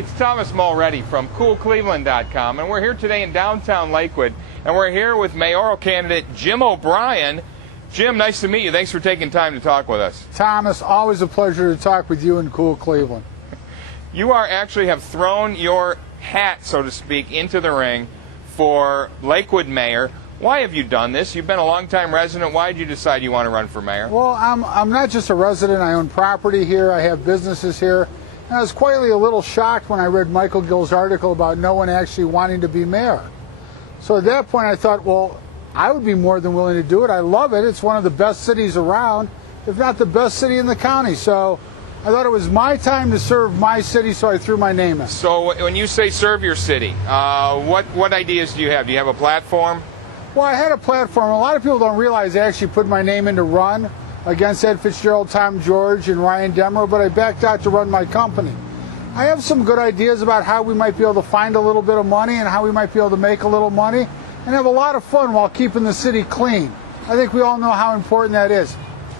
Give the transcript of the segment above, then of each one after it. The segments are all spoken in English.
it's Thomas Mulready from CoolCleveland.com, and we're here today in downtown Lakewood, and we're here with mayoral candidate Jim O'Brien. Jim, nice to meet you. Thanks for taking time to talk with us. Thomas, always a pleasure to talk with you in Cool Cleveland. You actually have thrown your hat, so to speak, into the ring for Lakewood mayor. Why have you done this? You've been a long-time resident. Why did you decide you want to run for mayor? Well, I'm not just a resident. I own property here. I have businesses here. And I was quietly a little shocked when I read Michael Gill's article about no one actually wanting to be mayor. So at that point I thought, well, I would be more than willing to do it. I love it. It's one of the best cities around, if not the best city in the county. So I thought it was my time to serve my city, so I threw my name in. So when you say serve your city, what ideas do you have? Do you have a platform? Well, I had a platform. A lot of people don't realize I actually put my name in to run against Ed FitzGerald, Tom George, and Ryan Demmer, but I backed out to run my company. I have some good ideas about how we might be able to find a little bit of money and how we might be able to make a little money and have a lot of fun while keeping the city clean. I think we all know how important that is.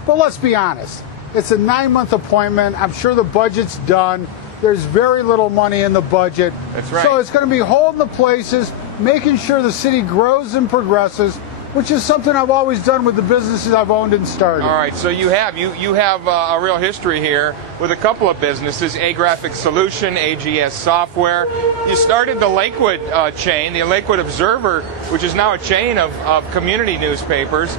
But let's be honest. It's a 9-month appointment. I'm sure the budget's done. There's very little money in the budget. That's right. So it's going to be holding the places, making sure the city grows and progresses, which is something I've always done with the businesses I've owned and started. All right, so you have a real history here with a couple of businesses, A Graphic Solution, AGS Software. You started the Lakewood chain, the Lakewood Observer, which is now a chain of community newspapers.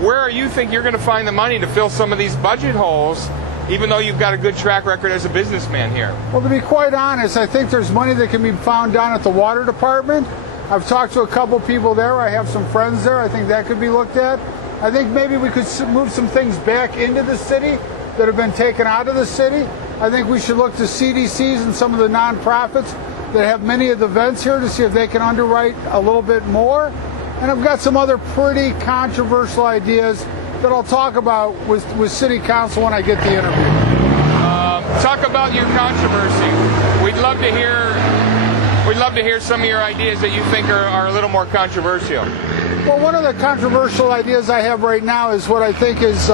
Where you think you're going to find the money to fill some of these budget holes, even though you've got a good track record as a businessman here? Well, to be quite honest, I think there's money that can be found down at the water department. I've talked to a couple people there. I have some friends there. I think that could be looked at. I think maybe we could move some things back into the city that have been taken out of the city. I think we should look to CDCs and some of the nonprofits that have many of the events here to see if they can underwrite a little bit more. And I've got some other pretty controversial ideas that I'll talk about with City Council when I get the interview. Talk about your controversy. We'd love to hear some of your ideas that you think are a little more controversial. Well, one of the controversial ideas I have right now is what I think is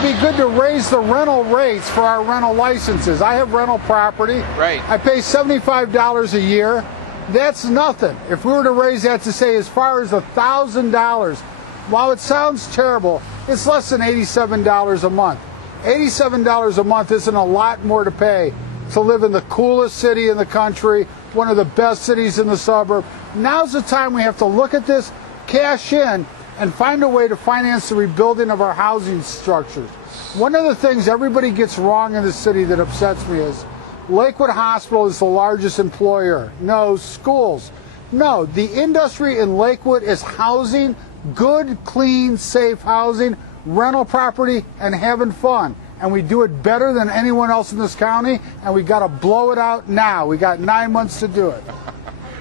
be good to raise the rental rates for our rental licenses. I have rental property. Right. I pay $75 a year. That's nothing. If we were to raise that to say as far as $1,000, while it sounds terrible, it's less than $87 a month. $87 a month isn't a lot more to pay to live in the coolest city in the country, one of the best cities in the suburb. Now's the time we have to look at this, cash in, and find a way to finance the rebuilding of our housing structures. One of the things everybody gets wrong in the city that upsets me is Lakewood Hospital is the largest employer. No, schools. No, the industry in Lakewood is housing, good, clean, safe housing, rental property, and having fun. And we do it better than anyone else in this county, and we got to blow it out now. We got 9 months to do it.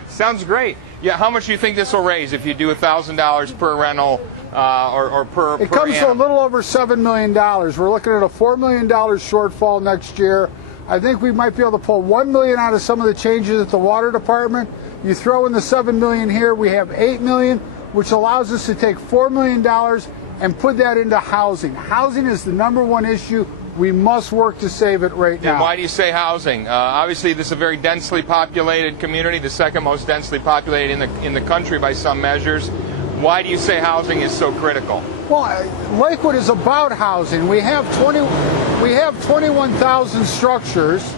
Sounds great. Yeah, how much do you think this will raise if you do $1,000 per rental or per It comes to a annum? little over $7 million. We're looking at a $4 million shortfall next year. I think we might be able to pull $1 million out of some of the changes at the water department. You throw in the $7 million here, we have $8 million, which allows us to take $4 million and put that into housing. Housing is the #1 issue. We must work to save it right now. And why do you say housing? Obviously, this is a very densely populated community, the second most densely populated in the country by some measures. Why do you say housing is so critical? Well, Lakewood is about housing. We have 21,000 structures.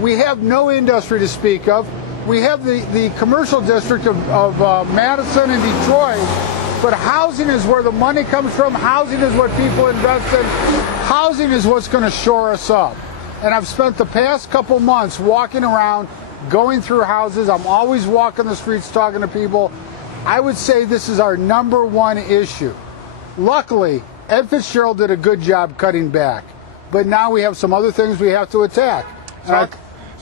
We have no industry to speak of. We have the commercial district of Madison and Detroit. But housing is where the money comes from. Housing is what people invest in. Housing is what's going to shore us up. And I've spent the past couple months walking around, going through houses. I'm always walking the streets talking to people. I would say this is our #1 issue. Luckily, Ed FitzGerald did a good job cutting back. But now we have some other things we have to attack.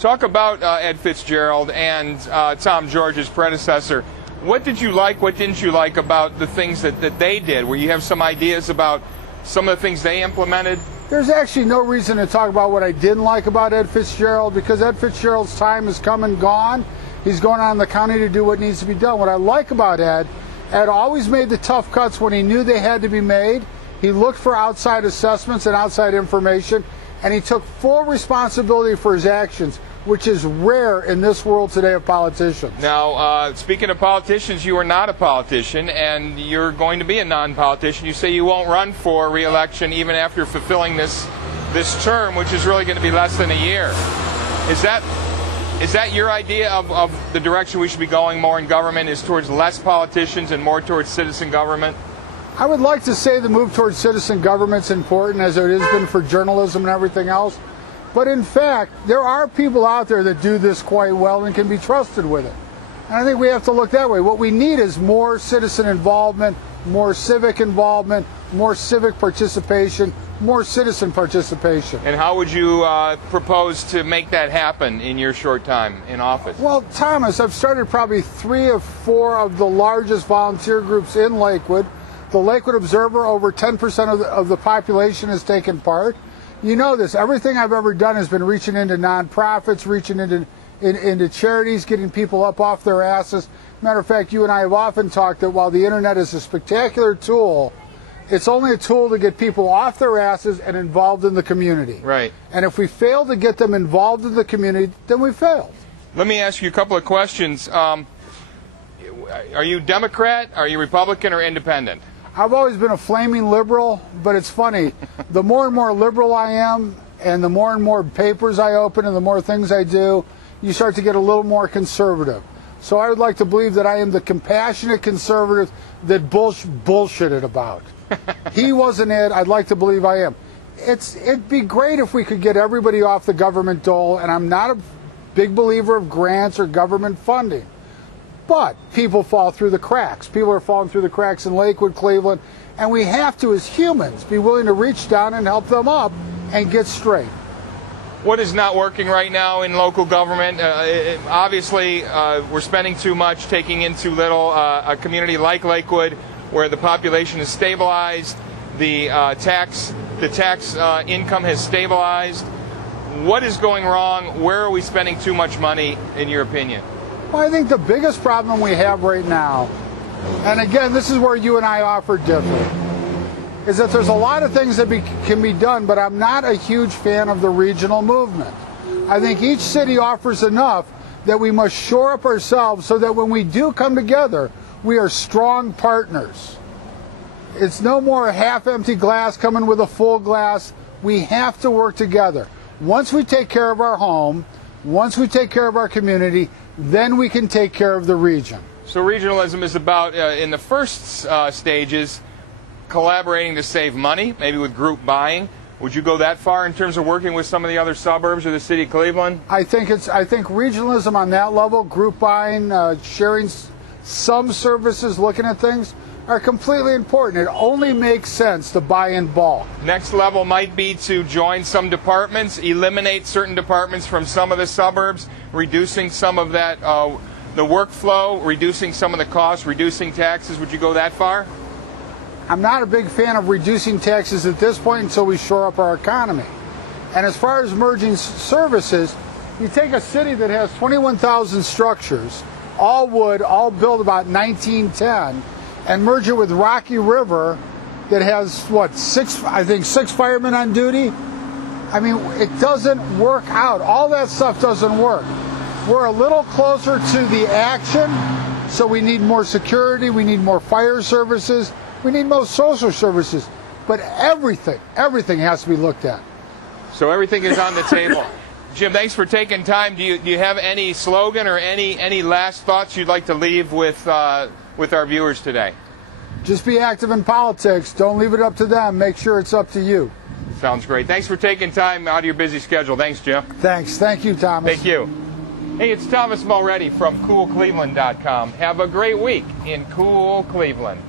Talk about Ed FitzGerald and Tom George's predecessor. What did you like, what didn't you like about the things that they did? Where you have some ideas about some of the things they implemented? There's actually no reason to talk about what I didn't like about Ed FitzGerald, because Ed FitzGerald's time has come and gone. He's going on in the county to do what needs to be done. What I like about Ed always made the tough cuts when he knew they had to be made. He looked for outside assessments and outside information, and he took full responsibility for his actions, which is rare in this world today of politicians. Now, speaking of politicians, you are not a politician, and you're going to be a non-politician. You say you won't run for re-election even after fulfilling this term, which is really going to be less than a year. Is that your idea of the direction we should be going more in government, is towards less politicians and more towards citizen government? I would like to say the move towards citizen government is important, as it has been for journalism and everything else. But in fact, there are people out there that do this quite well and can be trusted with it. And I think we have to look that way. What we need is more citizen involvement, more civic involvement, more civic participation, more citizen participation. And how would you propose to make that happen in your short time in office? Well, Thomas, I've started probably 3 or 4 of the largest volunteer groups in Lakewood. The Lakewood Observer, over 10% of the population has taken part. You know this. Everything I've ever done has been reaching into nonprofits, reaching into charities, getting people up off their asses. Matter of fact, you and I have often talked that while the internet is a spectacular tool, it's only a tool to get people off their asses and involved in the community. Right. And if we fail to get them involved in the community, then we failed. Let me ask you a couple of questions. Are you Democrat, are you Republican, or independent? I've always been a flaming liberal, but it's funny. The more and more liberal I am, and the more and more papers I open, and the more things I do, you start to get a little more conservative. So I would like to believe that I am the compassionate conservative that bullshitted about. He wasn't it. I'd like to believe I am. It'd be great if we could get everybody off the government dole, and I'm not a big believer of grants or government funding. But people fall through the cracks. People are falling through the cracks in Lakewood, Cleveland, and we have to, as humans, be willing to reach down and help them up and get straight. What is not working right now in local government? Obviously, we're spending too much, taking in too little. A community like Lakewood, where the population is stabilized, the tax income has stabilized. What is going wrong? Where are we spending too much money, in your opinion? Well, I think the biggest problem we have right now, and again, this is where you and I offer different, is that there's a lot of things that can be done, but I'm not a huge fan of the regional movement. I think each city offers enough that we must shore up ourselves so that when we do come together, we are strong partners. It's no more a half-empty glass coming with a full glass. We have to work together. Once we take care of our home, once we take care of our community, then we can take care of the region. So regionalism is about, in the first stages, collaborating to save money, maybe with group buying. Would you go that far in terms of working with some of the other suburbs or the city of Cleveland? I think regionalism on that level, group buying, sharing some services, looking at things, are completely important. It only makes sense to buy in bulk. Next level might be to join some departments, eliminate certain departments from some of the suburbs, reducing some of that, the workflow, reducing some of the costs, reducing taxes. Would you go that far? I'm not a big fan of reducing taxes at this point until we shore up our economy. And as far as merging services, you take a city that has 21,000 structures, all wood, all built about 1910, and merge it with Rocky River that has, what, six firemen on duty? I mean, it doesn't work out. All that stuff doesn't work. We're a little closer to the action, so we need more security, we need more fire services, we need more social services. But everything has to be looked at. So everything is on the table. Jim, thanks for taking time. Do you have any slogan or any last thoughts you'd like to leave with our viewers today? Just be active in politics. Don't leave it up to them. Make sure it's up to you. Sounds great. Thanks for taking time out of your busy schedule. Thanks, Jim. Thanks. Thank you, Thomas. Thank you. Hey, it's Thomas Mulready from CoolCleveland.com. Have a great week in cool Cleveland.